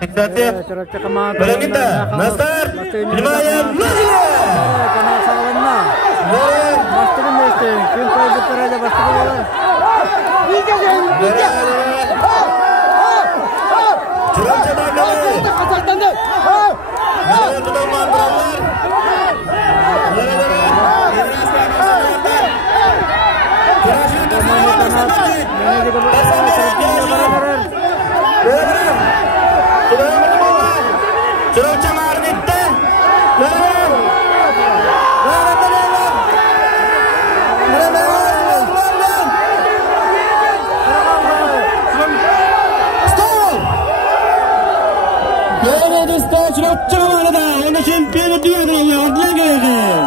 Fiksasi. Bilan kita. Nastar. Himayat Nazila. Kanal sağlamına. Bastırın işte. Kim kaybettirece bastırıyorlar. Çırağıca dağları. Kazaklandı. Hayatından mantıralar. Çırağıca marnitte. Ona çempiyonu dünyada yardılan gerekin.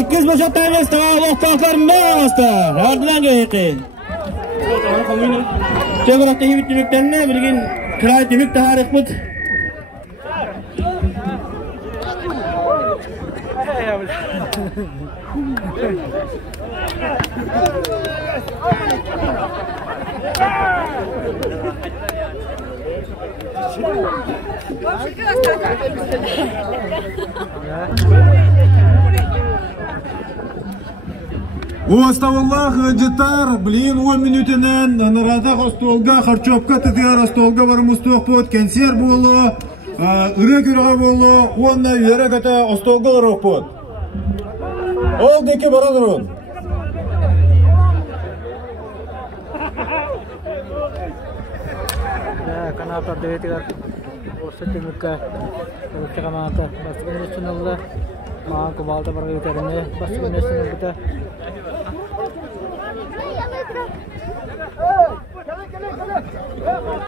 İkiz boşa taymazda Allah'taklar mağazda yardılan gerekin. Çevrakta iyi bitmekten ne bilgin kırayet demek daha rekmut. Оставаллах житар, блин, 10 минутынан нарадах остолга, харчопка тытыгар остолга барым устук бот, кенсер болу, ырык ырыга болу, онна үйерек ата остолга ырык бот. Ол деке барадырын. Kanal terdiri orta temukka orta kamata bastırın üstüne oldu. Mağan kubalda barga yukarıne bastırın üstüne oldu.